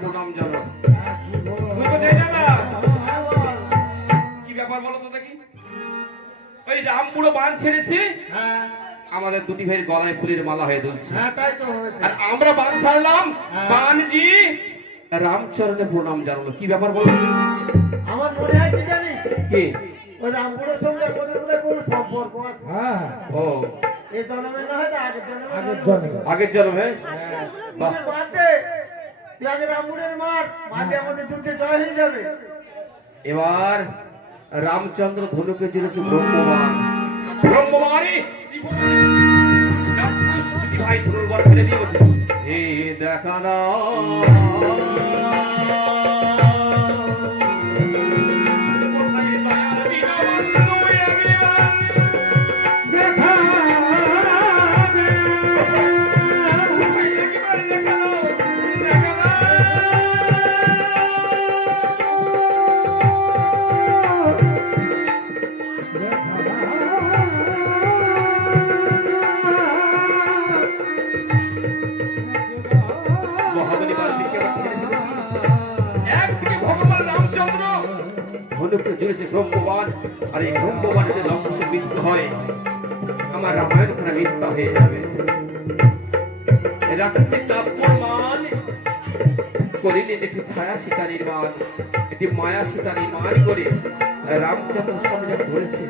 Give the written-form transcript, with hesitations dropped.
প্রণাম জানো কি ব্যাপার বলো তো দেখি। ওই রামপুরো বান ছেড়েছি, আমাদের দুটি ভাইয়ের গলায় ফুলের মালা হয়ে দুলছে। আর আমরা বান ছাড়লাম, বানজি রামচরণে প্রণাম জানালো। কি ব্যাপার বলো? আমার মনে হয় কি জানিস, কি ওই রামপুরের সঙ্গে কোন সম্পর্ক আছে। ও এই জন্মে না হয় আগের জন্মে। তুই আগে রামপুরের মাঠে আমাদের যুদ্ধে জয় হয়ে যাবে। এবার রামচন্দ্র ধনুকে চিরেছে ব্রহ্মবান। ব্রহ্মবাণী ভাই ধনুর্বার ফেলে দিয়েছে। এই দেখা না ব্রহ্মবান। আর এই ব্রহ্মবানে যে লক্ষ্য মৃত্যু হয়, আমার রামায়ণ খানা মিথ্যা হয়ে যাবে। রাত্রিতে কাব্যর মান করিলেন একটি ছায়া শিকারীর মান, একটি মায়া শিকারী মান করে রামচন্দ্র স্বামী ধরেছে।